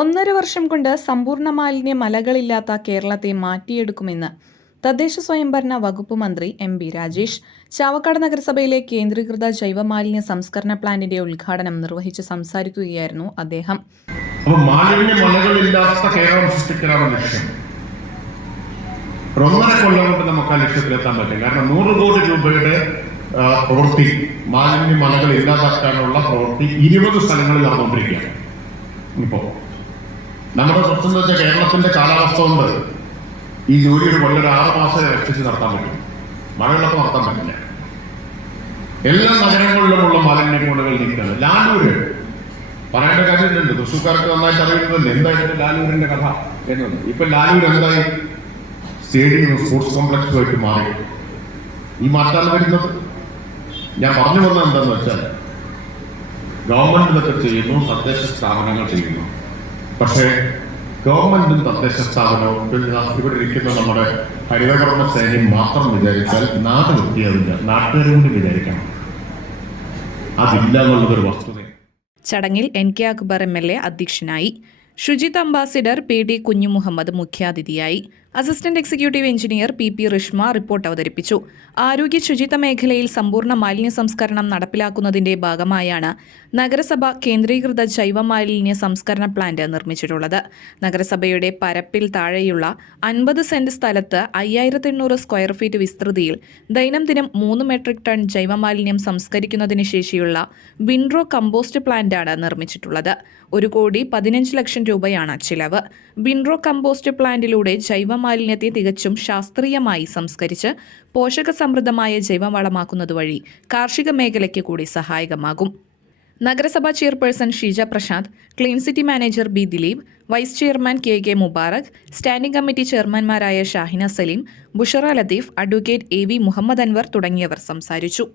1.5 വർഷം കൊണ്ട് സമ്പൂർണ്ണ മാലിന്യ മലകളില്ലാത്ത കേരളത്തെ മാറ്റിയെടുക്കുമെന്ന് തദ്ദേശ സ്വയംഭരണ വകുപ്പ് മന്ത്രി എം.ബി. രാജേഷ് ചാവക്കാട് നഗരസഭയിലെ കേന്ദ്രീകൃത ജൈവമാലിന്യ സംസ്കരണ പ്ലാന്റിന്റെ ഉദ്ഘാടനം നിർവഹിച്ച് സംസാരിക്കുകയായിരുന്നു അദ്ദേഹം. മാലിന്യ മലകളില്ലാത്ത കേരളം സൃഷ്ടിക്കലാണ് ലക്ഷ്യം. 1.5 കൊല്ലം കൊണ്ട് നമുക്ക് ആ ലക്ഷ്യത്തിലെത്താൻ പറ്റും. കാരണം 100 കോടി രൂപയുടെ പ്രവൃത്തി, മാലിന്യ മലകൾ ഇല്ലാതാക്കാനുള്ള പ്രവൃത്തി 20 സ്ഥലങ്ങളിൽ നടന്നുകൊണ്ടിരിക്കുകയാണ്. ഇപ്പോ നമ്മുടെ പ്രശ്നം വെച്ചാൽ കേരളത്തിന്റെ കാലാവസ്ഥ കൊണ്ട് ഈ ജോലി ഒരു 6 മാസം രക്ഷിച്ച് നടത്താൻ പറ്റും. മഴവെള്ളത്തിൽ നടത്താൻ പറ്റില്ല. എല്ലാ നഗരങ്ങളിലുമുള്ള മാലിന്യ കൂടുകൾ നീക്കുന്നത്. ലാലൂര് പറയേണ്ട കാര്യമുണ്ട്. തൃശ്ശൂർക്കാർക്ക് നന്നായിട്ട് അറിയുന്നതല്ലേ എന്തായിരുന്നു ലാലൂരിന്റെ കഥ എന്നത്. ഇപ്പൊ ലാലൂർ എന്തായി? സ്റ്റേഡിയം, സ്പോർട്സ് കോംപ്ലക്സുമായിട്ട് മാറി. ഈ മാറ്റാൻ വരുന്നത് ഞാൻ പറഞ്ഞു വന്നത് എന്താന്ന് വെച്ചാൽ, ഗവൺമെന്റ് ഇതൊക്കെ ചെയ്യുന്നു, തദ്ദേശ സ്ഥാപനങ്ങൾ ചെയ്യുന്നു. പക്ഷേ ഗവൺമെന്റും തദ്ദേശ സ്ഥാപനവും ഇവിടെ ഇരിക്കുന്ന നമ്മുടെ ഹരിതകർമ്മ സേനയും മാത്രം വിചാരിച്ചാൽ നാട് വൃത്തിയാവില്ല. നാട്ടുകാരും കൂടി വിചാരിക്കണം. അതില്ല എന്നുള്ളതൊരു വസ്തുത. ചടങ്ങിൽ NK അക്ബർ MLA അധ്യക്ഷനായി. ശുചിത് അംബാസിഡർ PD കുഞ്ഞുമുഹമ്മദ് മുഖ്യാതിഥിയായി. Assistant executive engineer PP Rishma report അവതരിപ്പിച്ചു. ആരോഗ്യ ശുചിത്വ മേഖലയിൽ സമ്പൂർണ്ണ മാലിന്യ സംസ്കരണം നടപ്പിലാക്കുന്നതിന്റെ ഭാഗമായാണ് നഗരസഭ കേന്ദ്രീകൃത ജൈവമാലിന്യ സംസ്കരണ പ്ലാന്റ് നിർമ്മിച്ചിട്ടുള്ളത്. നഗരസഭയുടെ പരപ്പിൽ താഴെയുള്ള 50 സെന്റ് സ്ഥലത്ത് 5800 സ്ക്വയർ ഫീറ്റ് വിസ്തൃതിയിൽ ദൈനംദിനം 3 മെട്രിക് ടൺ ജൈവമാലിന്യം സംസ്കരിക്കുന്നതിന് ശേഷിയുള്ള വിൻഡ്രോ കമ്പോസ്റ്റ് പ്ലാന്റാണ് നിർമ്മിച്ചിട്ടുള്ളത്. 1,15 ലക്ഷം രൂപയാണ് ചിലവ്. വിൻഡ്രോ കമ്പോസ്റ്റ് പ്ലാന്റിലൂടെ ജൈവമാലിന്യത്തെ തികച്ചും ശാസ്ത്രീയമായി സംസ്കരിച്ച് പോഷകസമൃദ്ധമായ ജൈവവളമാക്കുന്നത് വഴി കാർഷിക മേഖലയ്ക്ക് കൂടി സഹായകമാകും. നഗരസഭാ chairperson Sheeja Prasanth, clean city manager B. Dileep, vice chairman KK Mubarak, standing committee ചെയർമാൻമാരായ ഷാഹിന സലീം, ബുഷറ ലത്തീഫ്, അഡ്വക്കേറ്റ് AV മുഹമ്മദ് അൻവർ തുടങ്ങിയവർ സംസാരിച്ചു.